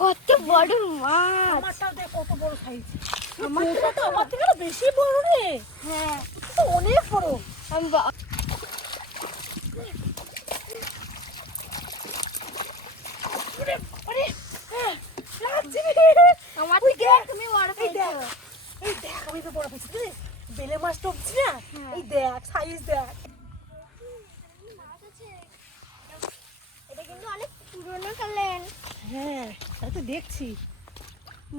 কত বড় মাছ, আমারটাও দেখ কত বড় সাইজ। আমারটা তো আমার থেকে তো বেশি বড় রে। হ্যাঁ তো অনেক বড়। আমি ওরে আরে লাগছে রে। আমার ওই থেকে দেখ, তুমি বড় এই দেখ, পেয়েছো। এই দেখ আমি তো বড় পেয়েছি রে। বেলে মাছ টপছি না, হ্যাঁ। এই দেখ সাইজ দেখ। মাছ আছে, এটা কিন্তু অনেক পুরনো কালের হ্যাঁ তাই তো দেখছি।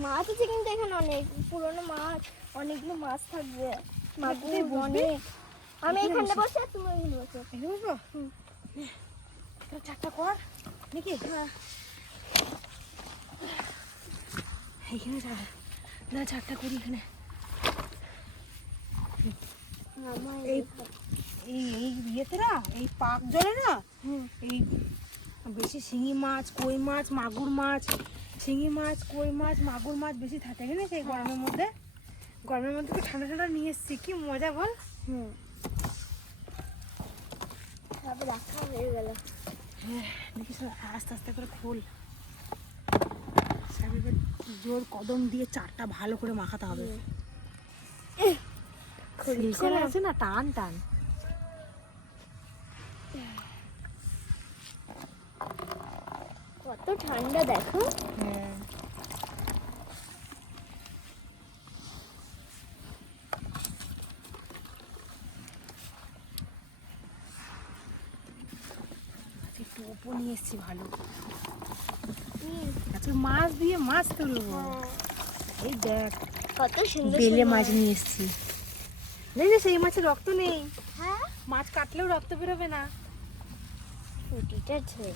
মাছ আছে, কিন্তু এখানে অনেক পুরনো মাছ, অনেকগুলো মাছ থাকবে। কোথায় বসবি? অনেক। আমি এখানে এখানে বসি? বসে আর তুমি ওখানে বসে। এখানে বসবো? তাহলে চারটা কর নাকি? হ্যাঁ এখানে যাবে না, চারটা করি এখানে। আমার এই এই এই ইয়েতে না, এই পাক জলে না, হুম এই বেশি শিঙি মাছ, কই মাছ, মাগুর মাছ, শিঙি মাছ, কই মাছ, মাগুর মাছ বেশি থাকে জানিস এই গরমের মধ্যে। গরমের মধ্যে তো ঠান্ডা ঠান্ডা নিয়ে এসছি, কি মজা বল। হুম সব রাখা হয়ে গেল। হ্যাঁ দেখি আস্তে আস্তে করে খোল। সব এবার জোর কদম দিয়ে চারটা ভালো করে মাখাতে হবে। সিলকোলা আছে না, টান টান। কত ঠান্ডা দেখো। হ্যাঁ টোপও নিয়ে এসছি ভালো। আচ্ছা মাছ দিয়ে মাছ তুলবো। হ্যাঁ, এই দেখ কত সুন্দর বেলে সুন্দর। মাছ নিয়ে এসছি। দেখছিস এই মাছের রক্ত নেই, হ্যাঁ মাছ কাটলেও রক্ত বেরোবে না। ফুটিটা ঝোল।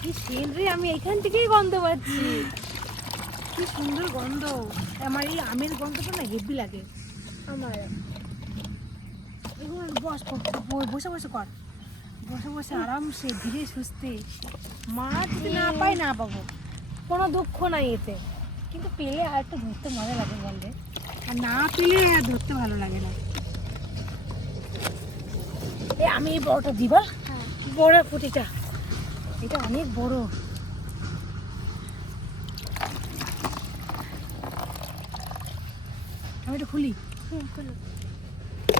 কি সেল রে, আমি এইখান থেকেই গন্ধ পাচ্ছি। কি সুন্দর গন্ধ। আমার এই আমের গন্ধটা না হেভি লাগে। আমার এগুলো বস বসে বসে কর, বসে বসে আরামসে ধীরে সুস্থে। মাছ যদি না পাই না পাবো, কোনো দুঃখ নাই এতে, কিন্তু পেলে আর একটু ধরতে মজা লাগে বললে, আর না পেলে আর ধরতে ভালো লাগে না। আমি এই বড়টা দিই বল, হ্যাঁ বড় পুঁটিটা, এটা অনেক বড়। আমি একটু খুলি। খুলো।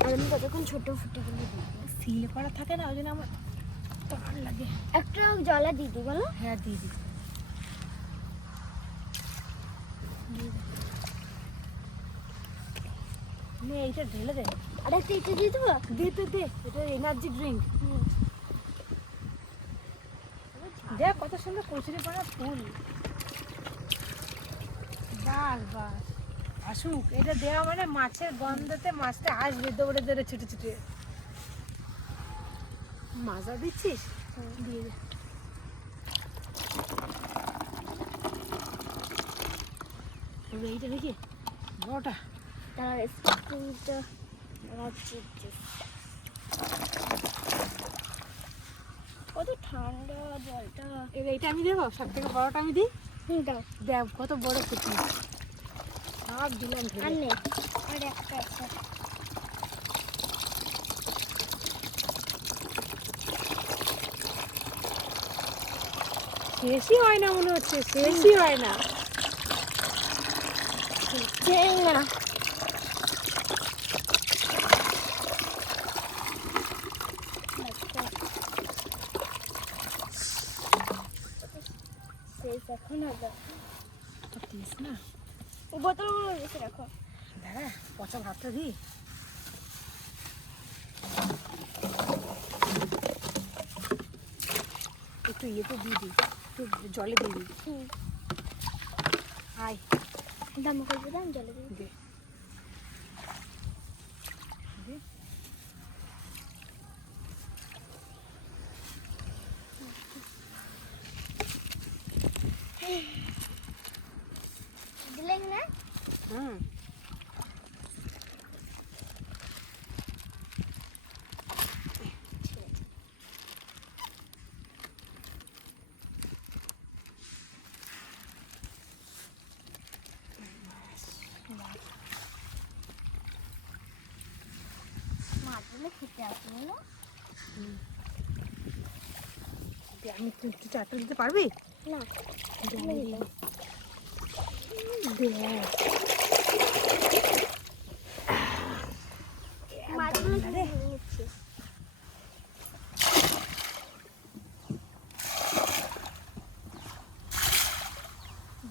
আর আমি কতক্ষণ ছোট ফুটিগুলো দিই। সিল করা থাকে না, ওই জন্য আমার টান লাগে। একটা জলে দিয়ে দিই বলো। হ্যাঁ দিয়ে দিই। এইটা ঢেলে দে। আর একটা এটা দিয়ে দেবো। দে তো দে, এটা এনার্জি ড্রিঙ্ক। হুম। দেখ কত সুন্দর কচুরি পানা ফুল। বাস বাস আসুক, এটা দেওয়া মানে মাছের গন্ধতে মাছটা আসবে দৌড়ে দৌড়ে ছুটে ছুটে। মাজা দিচ্ছিস? দিয়ে দে। এবার এইটা দেখি বড়টা। তার স্পুনটা রাখছি। কত ঠান্ডা জলটা। এবার এইটা আমি দেবো, সব থেকে বড়টা আমি দিই। দাও। দেখ কত বড় কুচি, সব দিলাম আর ঢেলে। নে, আর একটা একটা। শেষই হয় না মনে হচ্ছে, শেষই হয় না। না শেষ এখন হবে। তো দিস না, ও বোতলগুলো রেখে রাখো। দাঁড়া পচা ভাতটা দিই। একটু ইয়েতে দিয়ে দিই, একটু জলে দিয়ে দিই। হুম আয় দাম করবো, দাম জলে দিই। দে দে। দিলেন না? হুম মাছগুলো মাছগুলো খেতে আসবে না? আমি একটু চারটা দিতে পারবি? না, মাছগুলো ধরে নিচ্ছে।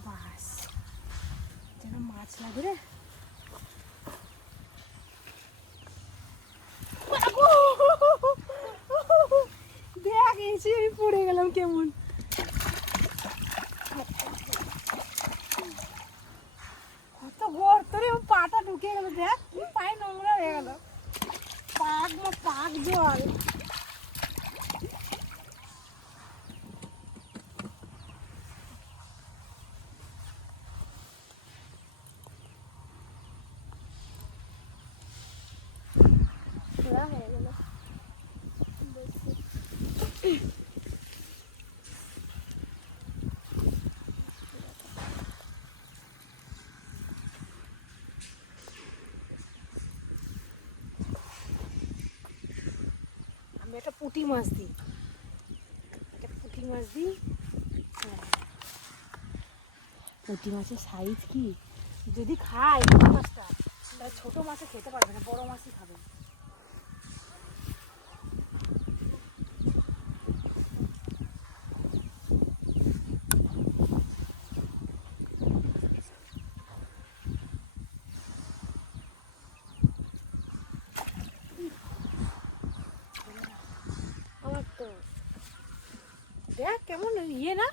বাস যেন মাছ লাগে রে। দেখ এসে আমি পড়ে গেলাম কেমন। কত গর্ত রে, পাটা ঢুকে গেল। দেখ পায়ে নোংরা হয়ে গেল, পাক জল। খোলা হয়ে গেল। আমি একটা পুঁটি মাছ দিই, হ্যাঁ। পুঁটি মাছের সাইজ কি, যদি খায় পুঁটি মাছটা তাহলে ছোটো মাছে খেতে পারবে না, বড় মাছই খাবে। আমার তো দেখ কেমন ইয়ে না,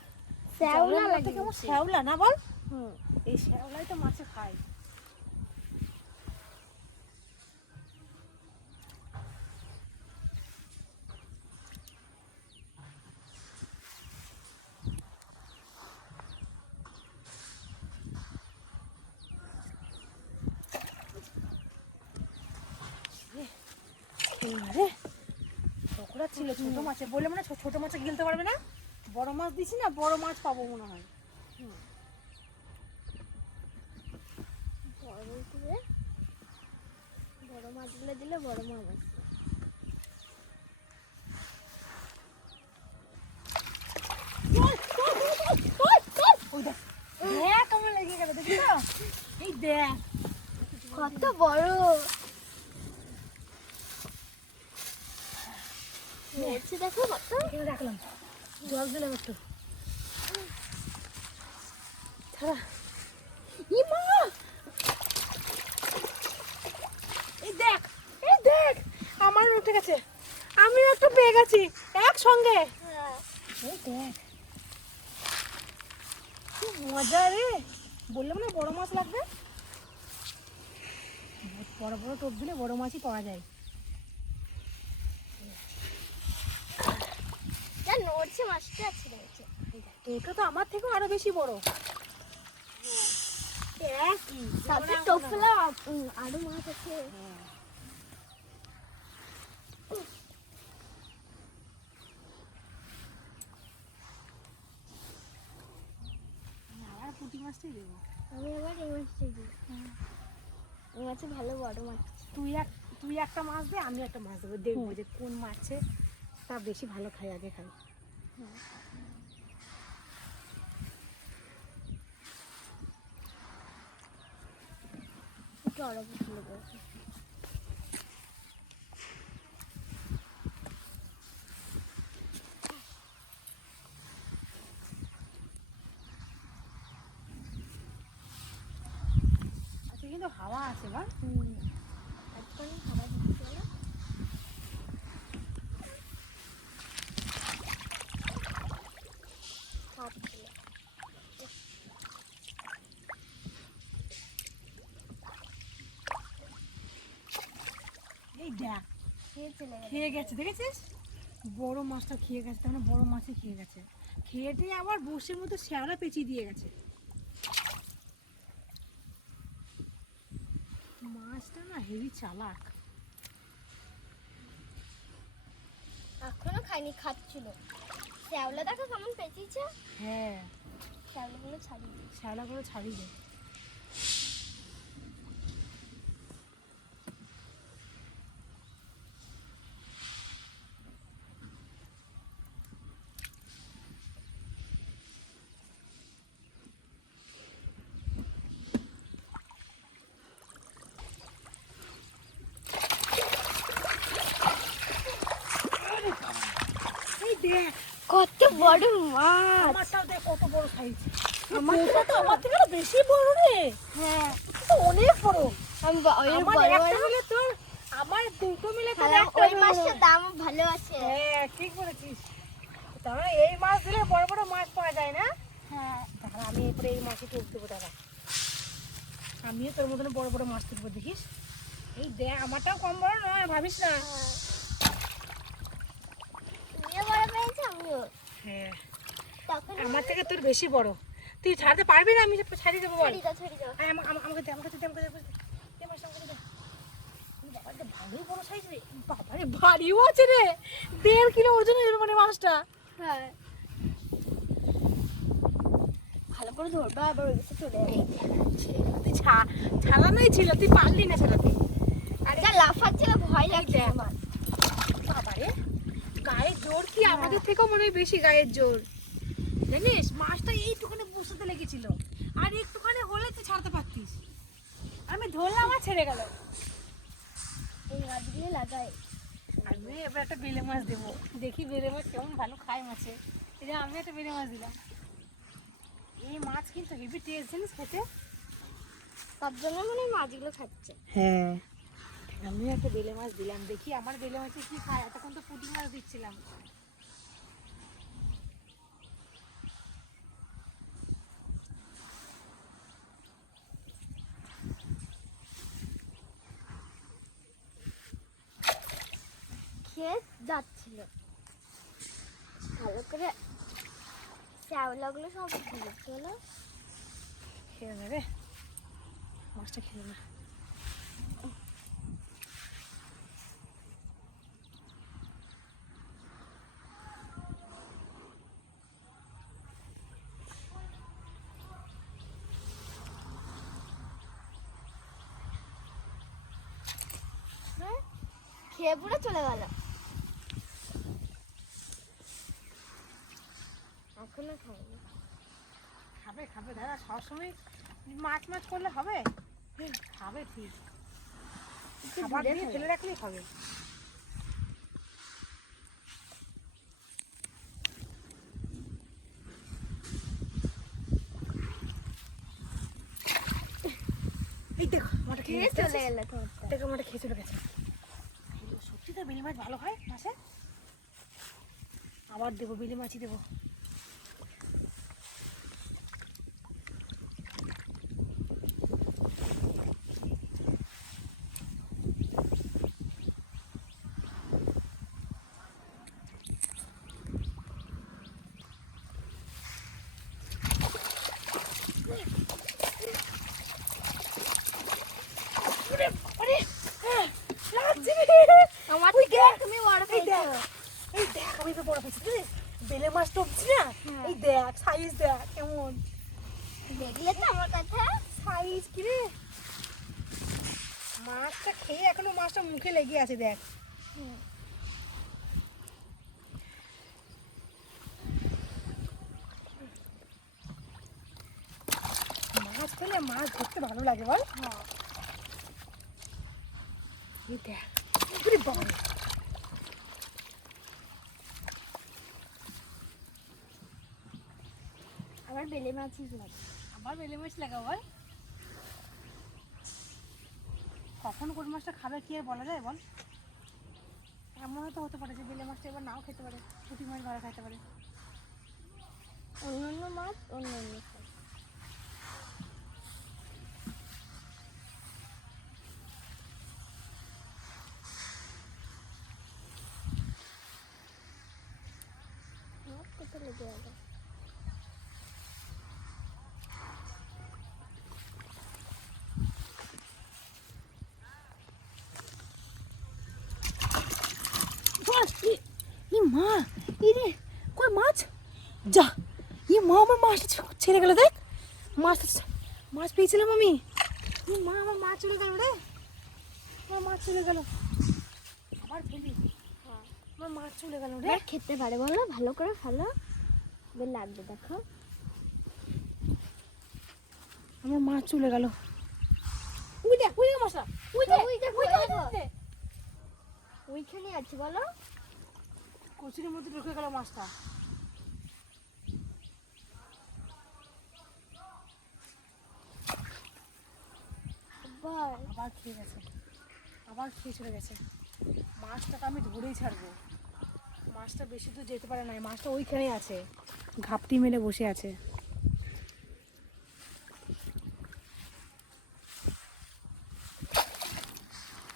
শ্যাওলা জলের মধ্যে লাগে কেমন শ্যাওলা না বল। হুম। এই শ্যাওলাই তো মাছে খায়। আরে পকোড়া ছিল ছোট মাছে, বলে মনে হয় ছোট মাছে গিলতে পারবে না। বড় মাছ দিছি না, বড় মাছ পাবো মনে হয়। বড় মাছগুলো দিলে বড় মাছ আসবে। ওই দেখ দেখ আমার লেগে গেল, দেখি তো এই দেখ কত বড় হচ্ছে, দেখো কত। এখানে রাখলাম, জল দিলাম একটু। ছাড়া ইমা, এই দেখ আমার উঠে গেছে, আমিও একটু পেয়ে গেছি একসঙ্গে। হ্যাঁ। এই দেখ কি মজা রে, বললাম না বড় মাছ লাগবে। বড় বড় টোপ দিলে বড় মাছই পাওয়া যায়। যা নড়ছে মাছটা আছে দেখছে। ওটা তো আমার থেকেও আরো বেশি বড়। একই সাথে টোপ ফেলা আরো মাছ আছে। আবার পুঁটি মাছটাই দেবো। আমি আবার এই মাছটাই দিই। এই মাছে ভালো বড় মাছ। তুই একটা মাছ দে, আমি একটা মাছ দেবো, দেখবো যে কোন মাছে তা বেশি ভালো খাই, আগে খাই। একটু আরো ভালো করে। আচ্ছা কিন্তু হাওয়া আছে বা এখন খাবার দিচ্ছে না। হাত ছিল। এই দেখ খেয়ে চলে গেল। খেয়ে গেছে, দেখেছিস বড় মাছটা খেয়ে গেছে, তার মানে বড় মাছই খেয়ে গেছে। খেয়েটে আবার বসের মতো শ্যাওলা পেঁচিয়ে দিয়ে গেছে। মাছটা না হেভি চালাক। এখনো খাইনি, খাচ্ছিল। শ্যাওলা দেখো কেমন পেঁচিয়েছে। হ্যাঁ শ্যাওলাগুলো ছাড়িয়ে দিই। শ্যাওলাগুলো ছাড়িয়ে দে। বড় মাছ। আমারটাও দেখ কত বড় সাইজ। আমারটা তো আমার থেকে আরো বেশি বড় রে। হ্যাঁ তো অনেক বড়। আমি আমার একটা মিলে তোর, আমার দুটো মিলে তোর একটা। ওই মাছটার দাম ভালো আছে। হ্যাঁ ঠিক বলেছিস। তাহলে এই মাছ দিলে বড় বড় মাছ পাওয়া যায় না? হ্যাঁ তাহলে আমি এরপরে এই মাছই টোপ দেবো দাদা। আমিও তোর মতন বড় বড় মাছ তুলবো দেখিস। এই দেখ আমারটাও কম বড় নয়, ভাবিস না। তুমিও বড় পেয়েছো আমিও। হ্যাঁ তখন আমার থেকে তোর বেশি বড়। তুই ছাড়তে পারবি না? আমি ছাড়িয়ে দেবো বল। ছড়ি দাও। আয়, আমাকে দে, আমাকে দে, আমাকে দে, আমাকে দে। দে মাছটা আমাকে দে। বাবা, এটা ভালোই বড় সাইজ রে। বাবা রে, ভারীও আছে রে। 1.5 কিলো ওজন হয়ে যাবে মানে মাছটা। হ্যাঁ ভালো করে ধরবা, আবার ওই দিকে চলে যাবে। তুই ছাড়ানোই ছিল, তুই পারলি না ছাড়াতে। যা লাফাচ্ছিল ভয় লাগছে আমার। বাবা রে, গায়ের জোর কি আমাদের থেকেও মনে হয় বেশি গায়ের জোর। জানিস মাছটা এইটুখানি বসাতে লেগেছিল, আর একটুখানি হলে তুই ছাড়তে পারতিস। আমি ধরলাম আর ছেড়ে গেল। এই মাছগুলো লাগাই। আমি এবার একটা বেলে মাছ দেবো, দেখি বেলে মাছ কেমন ভালো খায় মাছে। এই যে আমি একটা বেলে মাছ দিলাম। এই মাছ কিন্তু হেভি টেস্ট জানিস খেতে। তার জন্য মনে হয় মাছগুলো খাচ্ছে। হ্যাঁ আমি একটা বেলে মাছ দিলাম, দেখি আমার বেলে মাছে কি খায়। এতক্ষণ তো পুঁটি মাছ দিচ্ছিলাম। খেয়ে যাচ্ছিল ভালো করে, শ্যাওলাগুলো সব দিয়ে চলো। খেয়ে নেবে মাছটা, খেয়ে না। হ্যাঁ খেয়ে পুরো চলে গেল। এখনো খাইনি। খাবে খাবে দাদা, সবসময় মাছ মাছ করলে হবে? খাবে ঠিক, খাবার দিয়ে ফেলে রাখলেই খাবে। এই দেখো আমারটা খেয়ে খেয়ে চলে গেল তোমারটা। দেখো আমারটা খেয়ে চলে গেছে। সত্যি তো বেলে মাছ ভালো হয় মাছে। আবার দেবো, বেলে মাছই দেবো। আমার থেকে তুমি বড় পেয়েছো। এই দেখ আমি তো বড় পেয়েছি, বুঝলি? বেলে মাছ টপছি না, এই দেখ সাইজ দেখ কেমন। দেখলে তো আমার কথা। সাইজ কি রে, মাছটা খেয়ে এখনো মাছটা মুখে লেগে আছে দেখ। মাছ খেলে মাছ ধরতে ভালো লাগে বল। এই দেখ, ওরে বাবা রে। আবার বেলে মাছই লাগে। আবার বেলে মাছ লাগাও বল। কখন কোন মাছটা খাবে কি আর বলা যায় বল। এমনও তো হতে পারে যে বেলে মাছটা এবার নাও খেতে পারে, পুঁটি মাছ ভালো খাইতে পারে। অন্যান্য মাছ অন্যান্য খায়। কোথায় লেগে গেল? মা রে, কই মাছ? যা মা, আমার মাছটা ছেড়ে গেল দেখ। মাছ পেয়েছিলাম আমি। মা, আমার মাছ চলে গেল রে। আমার মাছ চলে গেল। আবার ফেলি। আমার মাছ চলে গেল রে। খেতে পারে বলো, ভালো করে ভালো বেশ লাগবে দেখো। আমার মাছ চলে গেল। ওই দেখ, ওই মশলা, ওইখানে আছে বলো। কচুরির মধ্যে ঢুকে গেল মাছটা। আবার আবার খেয়ে গেছে, আবার খেয়ে চলে গেছে। মাছটাকে আমি ধরেই ছাড়বো, মাছটা বেশি দূর যেতে পারে না, মাছটা ওইখানেই আছে, ঘাপটি মেরে বসে আছে।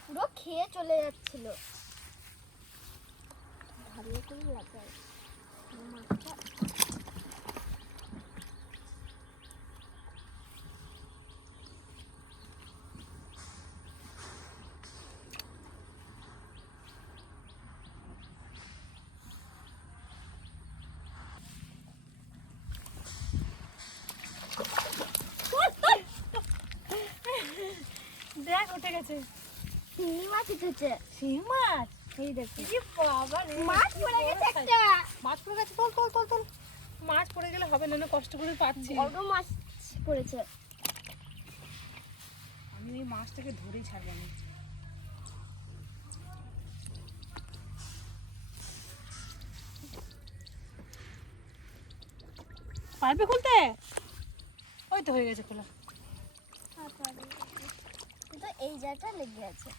পুরো খেয়ে চলে যাচ্ছিল। ভালো করে লাগাই মাছটা। দেখ উঠে গেছে, শিঙি মাছ উঠেছে। শিং মাছ। এই দেখো এই বাবা রে, মাছ পড়ে গেছে একটা। মাছ পড়ে গেছে, তোল তোল তোল তোল। মাছ পড়ে গেলে হবে না, না কষ্ট করে পাচ্ছি। বড় মাছ পড়েছে। আমি এই মাছটাকে ধরেই ছাড়বো না। পারবে খুলতে? ওই তো হয়ে গেছে খোলা। কিন্তু এই জায়গাটা লেগে আছে।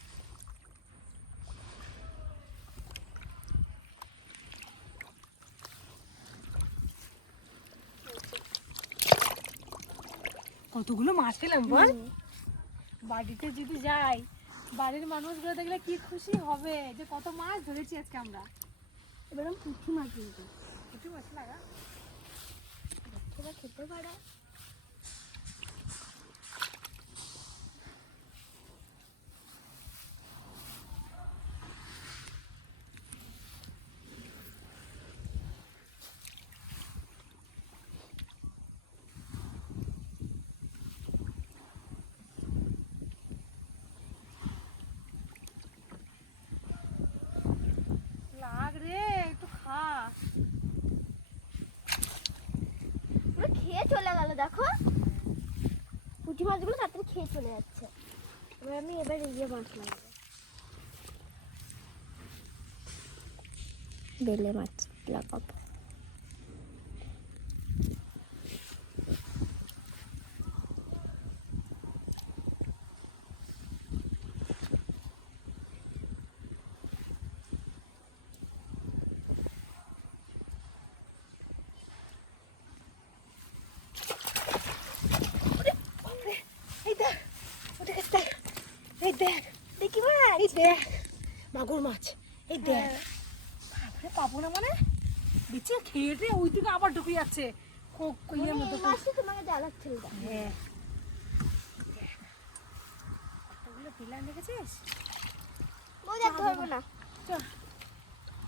কতগুলো মাছ পেলাম বল। বাড়িতে যদি যাই, বাড়ির মানুষগুলো দেখলে কি খুশি হবে যে কত মাছ ধরেছি আজকে আমরা। এবার পুঁটি মাছ কিন্তু পুঁটি মাছ লাগা বাচ্চারা খেতে পারে। লাগ রে, একটু খা। পুরো খেয়ে চলে গেল দেখো, পুঁটি মাছগুলো তাড়াতাড়ি খেয়ে চলে যাচ্ছে। এবার ইয়ে মাছ লাগাবো, বেলে মাছ লাগাবো। এই দেখ, উঠে গেছে দেখ। এই দেখ, দেখি মাছ। এই দেখ মাগুর মাছ। এই দেখ, বাপরে পাবো না মানে বিচে খেয়ে দিয়ে ওই দিকে আবার ঢুকে যাচ্ছে। ইয়ের মতো এই মাছটা তোমাকে জ্বালাচ্ছিল। হ্যাঁ, কতগুলো পিলার দেখেছিস? বউ দেখ ধরবো না, চ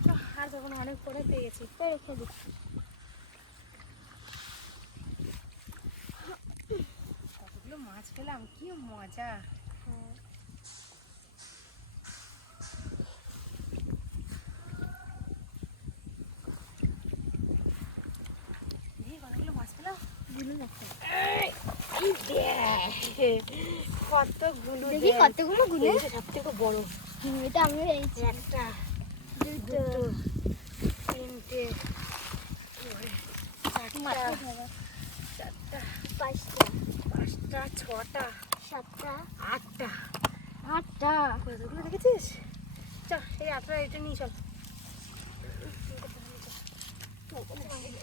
চ, আর যখন অনেক পরে পেয়ে গেছি। তো রেখে দিচ্ছি। কতগুলো মাছ পেলাম, কি মজা। কতগুলো মাছ পেলাম, কতগুলো দেখি কতগুলো গুনে। সব থেকে বড়। এটা আমি পেয়েছি। একটা, দুটো, দুটো, তিনটে, চারটা, চারটা, পাঁচটা, পাঁচটা, ছটা, সাতটা, আটটা। আটটা। কতগুলো দেখেছিস? চ, এই আটটা এটা নিয়ে চল।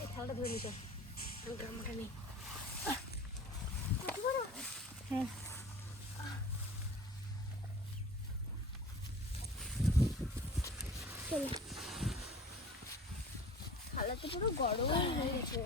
এই থালাটা ধরে নিয়ে চল, আমি গামলাটা নিই। কত বড়? হ্যাঁ, চলো, থালাতে পুরো গরম হয়ে গেছে।